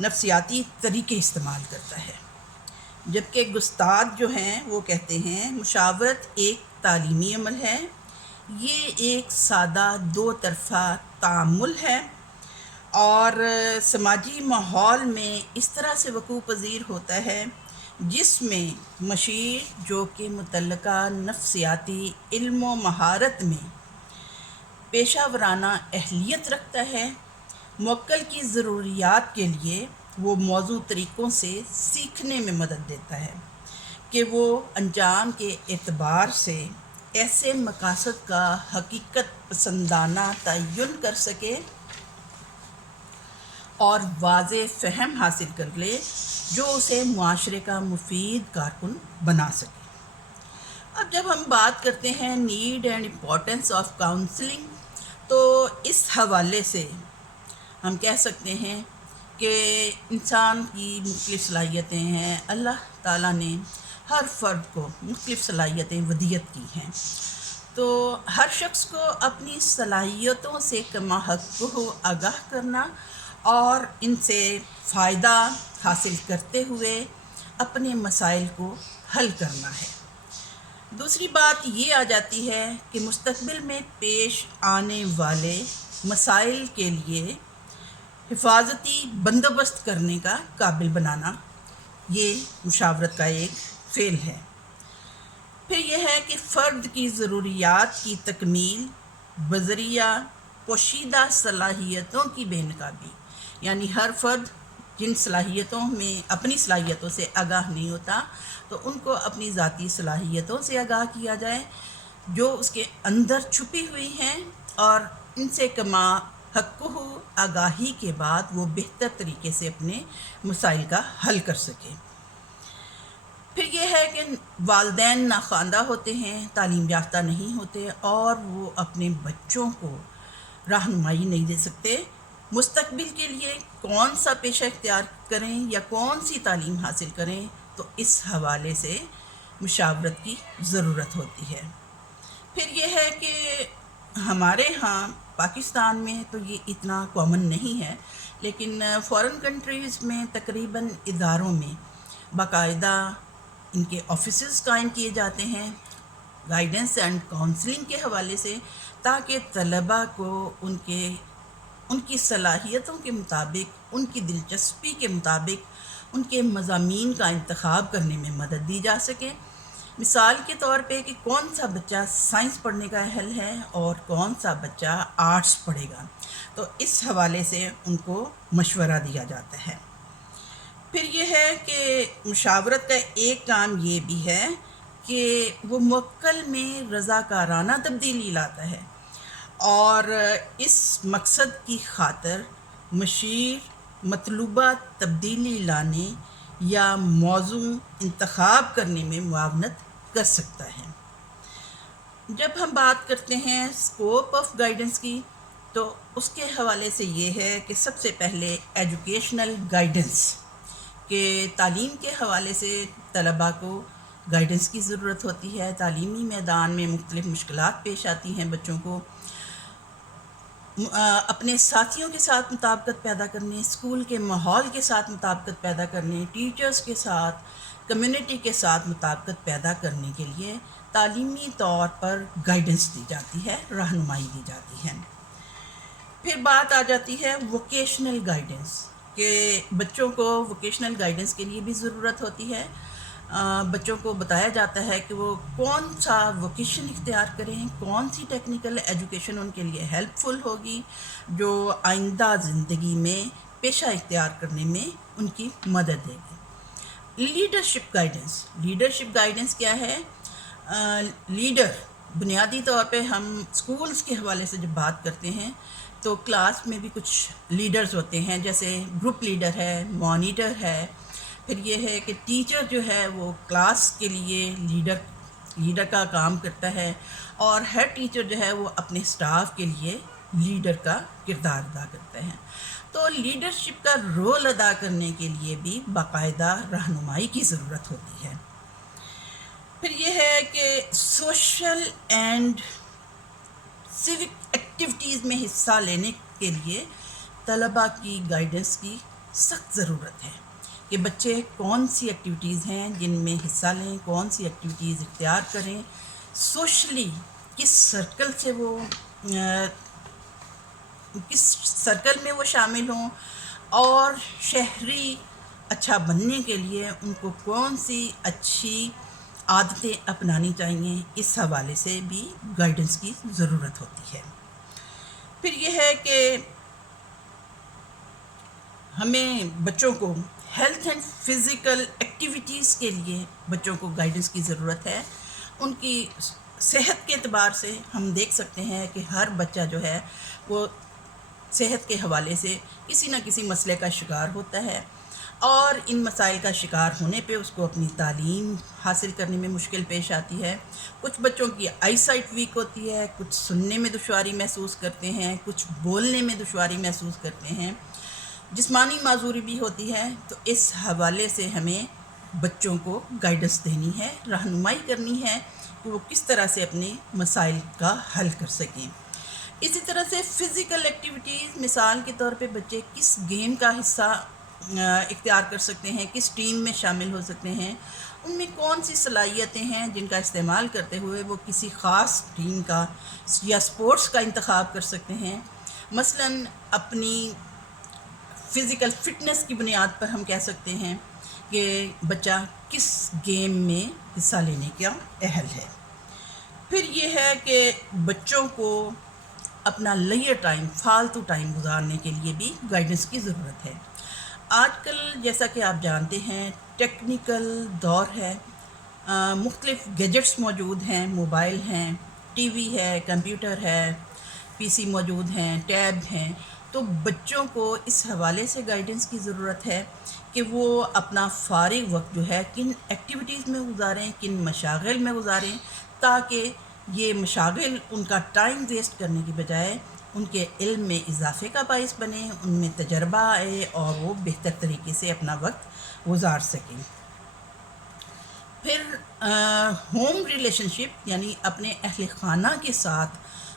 نفسیاتی طریقے استعمال کرتا ہے، جبکہ گستاخ جو ہیں وہ کہتے ہیں مشاورت ایک تعلیمی عمل ہے، یہ ایک سادہ دو طرفہ تعامل ہے اور سماجی ماحول میں اس طرح سے وقوع پذیر ہوتا ہے جس میں مشیر جو کہ متعلقہ نفسیاتی علم و مہارت میں پیشہ ورانہ اہلیت رکھتا ہے، موکل کی ضروریات کے لیے وہ موضوع طریقوں سے سیکھنے میں مدد دیتا ہے کہ وہ انجام کے اعتبار سے ایسے مقاصد کا حقیقت پسندانہ تعین کر سکے اور واضح فہم حاصل کر لے جو اسے معاشرے کا مفید کارکن بنا سکے۔ اب جب ہم بات کرتے ہیں need and importance of counselling, تو اس حوالے سے ہم کہہ سکتے ہیں کہ انسان کی مختلف صلاحیتیں ہیں، اللہ تعالیٰ نے ہر فرد کو مختلف صلاحیتیں ودیت کی ہیں، تو ہر شخص کو اپنی صلاحیتوں سے کما حق کو آگاہ کرنا اور ان سے فائدہ حاصل کرتے ہوئے اپنے مسائل کو حل کرنا ہے۔ دوسری بات یہ آ جاتی ہے کہ مستقبل میں پیش آنے والے مسائل کے لیے حفاظتی بندوبست کرنے کا قابل بنانا، یہ مشاورت کا ایک فعل ہے۔ پھر یہ ہے کہ فرد کی ضروریات کی تکمیل بذریعہ پوشیدہ صلاحیتوں کی بے نقابی، یعنی ہر فرد جن صلاحیتوں میں اپنی صلاحیتوں سے آگاہ نہیں ہوتا تو ان کو اپنی ذاتی صلاحیتوں سے آگاہ کیا جائے جو اس کے اندر چھپی ہوئی ہیں، اور ان سے کما حق آگاہی کے بعد وہ بہتر طریقے سے اپنے مسائل کا حل کر سکے۔ پھر یہ ہے کہ والدین ناخواندہ ہوتے ہیں، تعلیم یافتہ نہیں ہوتے اور وہ اپنے بچوں کو رہنمائی نہیں دے سکتے مستقبل کے لیے کون سا پیشہ اختیار کریں یا کون سی تعلیم حاصل کریں، تو اس حوالے سے مشاورت کی ضرورت ہوتی ہے۔ پھر یہ ہے کہ ہمارے ہاں پاکستان میں تو یہ اتنا کامن نہیں ہے، لیکن فارن کنٹریز میں تقریباً اداروں میں باقاعدہ ان کے آفیسز قائم کیے جاتے ہیں گائیڈنس اینڈ کاؤنسلنگ کے حوالے سے، تاکہ طلباء کو ان کی صلاحیتوں کے مطابق، ان کی دلچسپی کے مطابق ان کے مضامین کا انتخاب کرنے میں مدد دی جا سکے۔ مثال کے طور پہ کہ کون سا بچہ سائنس پڑھنے کا اہل ہے اور کون سا بچہ آرٹس پڑھے گا، تو اس حوالے سے ان کو مشورہ دیا جاتا ہے۔ پھر یہ ہے کہ مشاورت کا ایک کام یہ بھی ہے کہ وہ موکل میں رضاکارانہ تبدیلی لاتا ہے، اور اس مقصد کی خاطر مشیر مطلوبہ تبدیلی لانے یا موضوع انتخاب کرنے میں معاونت کر سکتا ہے۔ جب ہم بات کرتے ہیں اسکوپ آف گائیڈنس کی، تو اس کے حوالے سے یہ ہے کہ سب سے پہلے ایجوکیشنل گائیڈنس، کہ تعلیم کے حوالے سے طلباء کو گائیڈنس کی ضرورت ہوتی ہے۔ تعلیمی میدان میں مختلف مشکلات پیش آتی ہیں، بچوں کو اپنے ساتھیوں کے ساتھ مطابقت پیدا کرنے، اسکول کے ماحول کے ساتھ مطابقت پیدا کرنے، ٹیچرز کے ساتھ، کمیونٹی کے ساتھ مطابقت پیدا کرنے کے لیے تعلیمی طور پر گائیڈنس دی جاتی ہے، رہنمائی دی جاتی ہے۔ پھر بات آ جاتی ہے ووکیشنل گائیڈنس، کہ بچوں کو ووکیشنل گائیڈنس کے لیے بھی ضرورت ہوتی ہے۔ بچوں کو بتایا جاتا ہے کہ وہ کون سا ووکیشن اختیار کریں، کون سی ٹیکنیکل ایجوکیشن ان کے لیے ہیلپ فل ہوگی جو آئندہ زندگی میں پیشہ اختیار کرنے میں ان کی مدد دے گی۔ لیڈرشپ گائیڈنس کیا ہے؟ لیڈر بنیادی طور پہ ہم اسکولز کے حوالے سے جب بات کرتے ہیں تو کلاس میں بھی کچھ لیڈرز ہوتے ہیں، جیسے گروپ لیڈر ہے، مانیٹر ہے۔ پھر یہ ہے کہ ٹیچر جو ہے وہ کلاس کے لیے لیڈر کا کام کرتا ہے، اور ہر ٹیچر جو ہے وہ اپنے اسٹاف کے لیے لیڈر کا کردار ادا کرتا ہے۔ تو لیڈرشپ کا رول ادا کرنے کے لیے بھی باقاعدہ رہنمائی کی ضرورت ہوتی ہے۔ پھر یہ ہے کہ سوشل اینڈ سیوک ایکٹیویٹیز میں حصہ لینے کے لیے طلباء کی گائیڈنس کی سخت ضرورت ہے کہ بچے کون سی ایکٹیویٹیز ہیں جن میں حصہ لیں، کون سی ایکٹیویٹیز اختیار کریں، سوشلی کس سرکل سے وہ کس سرکل میں وہ شامل ہوں، اور شہری اچھا بننے کے لیے ان کو کون سی اچھی عادتیں اپنانی چاہیے، اس حوالے سے بھی گائیڈنس کی ضرورت ہوتی ہے۔ پھر یہ ہے کہ ہمیں بچوں کو ہیلتھ اینڈ فزیکل ایکٹیویٹیز کے لیے بچوں کو گائیڈنس کی ضرورت ہے۔ ان کی صحت کے اعتبار سے ہم دیکھ سکتے ہیں کہ ہر بچہ جو ہے وہ صحت کے حوالے سے کسی نہ کسی مسئلے کا شکار ہوتا ہے، اور ان مسائل کا شکار ہونے پہ اس کو اپنی تعلیم حاصل کرنے میں مشکل پیش آتی ہے۔ کچھ بچوں کی آئی سائٹ ویک ہوتی ہے، کچھ سننے میں دشواری محسوس کرتے ہیں، کچھ بولنے میں دشواری محسوس کرتے ہیں، جسمانی معذوری بھی ہوتی ہے۔ تو اس حوالے سے ہمیں بچوں کو گائیڈنس دینی ہے، رہنمائی کرنی ہے کہ وہ کس طرح سے اپنے مسائل کا حل کر سکیں۔ اسی طرح سے فزیکل ایکٹیویٹیز، مثال کے طور پہ بچے کس گیم کا حصہ اختیار کر سکتے ہیں، کس ٹیم میں شامل ہو سکتے ہیں، ان میں کون سی صلاحیتیں ہیں جن کا استعمال کرتے ہوئے وہ کسی خاص ٹیم کا یا سپورٹس کا انتخاب کر سکتے ہیں۔ مثلاً اپنی فزیکل فٹنس کی بنیاد پر ہم کہہ سکتے ہیں کہ بچہ کس گیم میں حصہ لینے کا اہل ہے۔ پھر یہ ہے کہ بچوں کو اپنا لیجر ٹائم، فالتو ٹائم گزارنے کے لیے بھی گائیڈنس کی ضرورت ہے۔ آج کل جیسا کہ آپ جانتے ہیں ٹیکنیکل دور ہے، مختلف گیجٹس موجود ہیں، موبائل ہیں، ٹی وی ہے، کمپیوٹر ہے، پی سی موجود ہیں، ٹیب ہیں۔ تو بچوں کو اس حوالے سے گائیڈنس کی ضرورت ہے کہ وہ اپنا فارغ وقت جو ہے کن ایکٹیویٹیز میں گزاریں، کن مشاغل میں گزاریں، تاکہ یہ مشاغل ان کا ٹائم ویسٹ کرنے کی بجائے ان کے علم میں اضافے کا باعث بنے، ان میں تجربہ آئے اور وہ بہتر طریقے سے اپنا وقت گزار سکیں۔ پھر ہوم ریلیشن شپ یعنی اپنے اہل خانہ کے ساتھ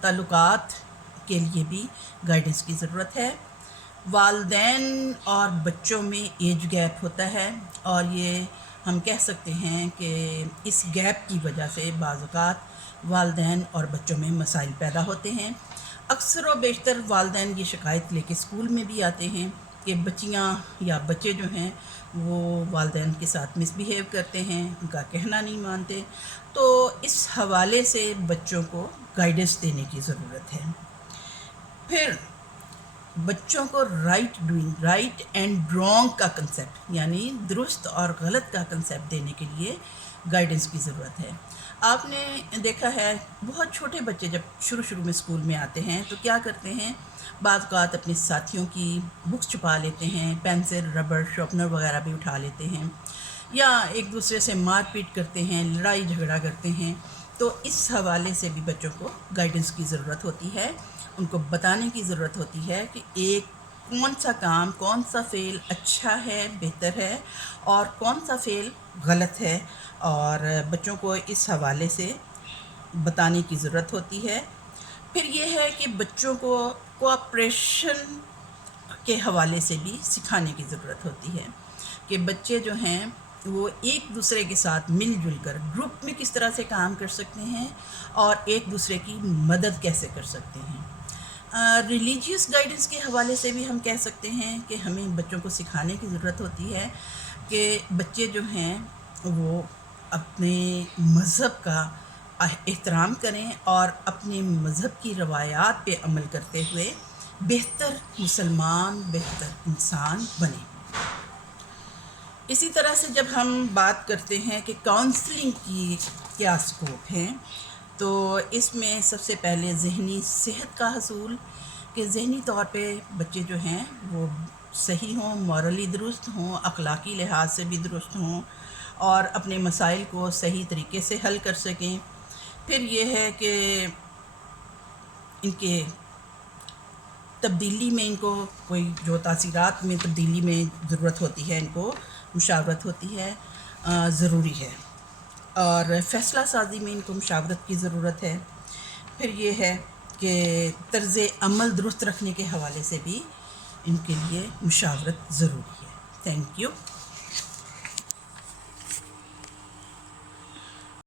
تعلقات کے لیے بھی گائیڈنس کی ضرورت ہے۔ والدین اور بچوں میں ایج گیپ ہوتا ہے، اور یہ ہم کہہ سکتے ہیں کہ اس گیپ کی وجہ سے بعض اوقات والدین اور بچوں میں مسائل پیدا ہوتے ہیں۔ اکثر و بیشتر والدین یہ شکایت لے کے اسکول میں بھی آتے ہیں کہ بچیاں یا بچے جو ہیں وہ والدین کے ساتھ مس بیہیو کرتے ہیں، ان کا کہنا نہیں مانتے۔ تو اس حوالے سے بچوں کو گائیڈنس دینے کی ضرورت ہے۔ پھر بچوں کو رائٹ اینڈ رانگ کا کنسیپٹ یعنی درست اور غلط کا کنسیپٹ دینے کے لیے گائیڈنس کی ضرورت ہے۔ آپ نے دیکھا ہے بہت چھوٹے بچے جب شروع میں اسکول میں آتے ہیں تو کیا کرتے ہیں، بعض اوقات اپنے ساتھیوں کی بکس چھپا لیتے ہیں، پینسل، ربڑ، شارپنر وغیرہ بھی اٹھا لیتے ہیں، یا ایک دوسرے سے مار پیٹ کرتے ہیں، لڑائی جھگڑا کرتے ہیں۔ تو اس حوالے سے بھی بچوں کو گائیڈنس کی ضرورت ہوتی ہے، ان کو بتانے کی ضرورت ہوتی ہے کہ ایک کون سا کام، کون سا فعل اچھا ہے، بہتر ہے، اور کون سا فعل غلط ہے، اور بچوں کو اس حوالے سے بتانے کی ضرورت ہوتی ہے۔ پھر یہ ہے کہ بچوں کو کوآپریشن کے حوالے سے بھی سکھانے کی ضرورت ہوتی ہے کہ بچے جو ہیں وہ ایک دوسرے کے ساتھ مل جل کر گروپ میں کس طرح سے کام کر سکتے ہیں اور ایک دوسرے کی مدد کیسے کر سکتے ہیں۔ ریلیجیس گائیڈنس کے حوالے سے بھی ہم کہہ سکتے ہیں کہ ہمیں بچوں کو سکھانے کی ضرورت ہوتی ہے کہ بچے جو ہیں وہ اپنے مذہب کا احترام کریں اور اپنے مذہب کی روایات پہ عمل کرتے ہوئے بہتر مسلمان، بہتر انسان بنیں۔ اسی طرح سے جب ہم بات کرتے ہیں کہ کاؤنسلنگ کی کیا اسکوپ ہیں، تو اس میں سب سے پہلے ذہنی صحت کا حصول، کہ ذہنی طور پہ بچے جو ہیں وہ صحیح ہوں، مورلی درست ہوں، اخلاقی لحاظ سے بھی درست ہوں، اور اپنے مسائل کو صحیح طریقے سے حل کر سکیں۔ پھر یہ ہے کہ ان کے تبدیلی میں ان کو کوئی جو تاثیرات میں تبدیلی میں ضرورت ہوتی ہے، ان کو مشاورت ہوتی ہے، ضروری ہے، اور فیصلہ سازی میں ان کو مشاورت کی ضرورت ہے۔ پھر یہ ہے کہ طرز عمل درست رکھنے کے حوالے سے بھی ان کے لیے مشاورت ضروری ہے. Thank you.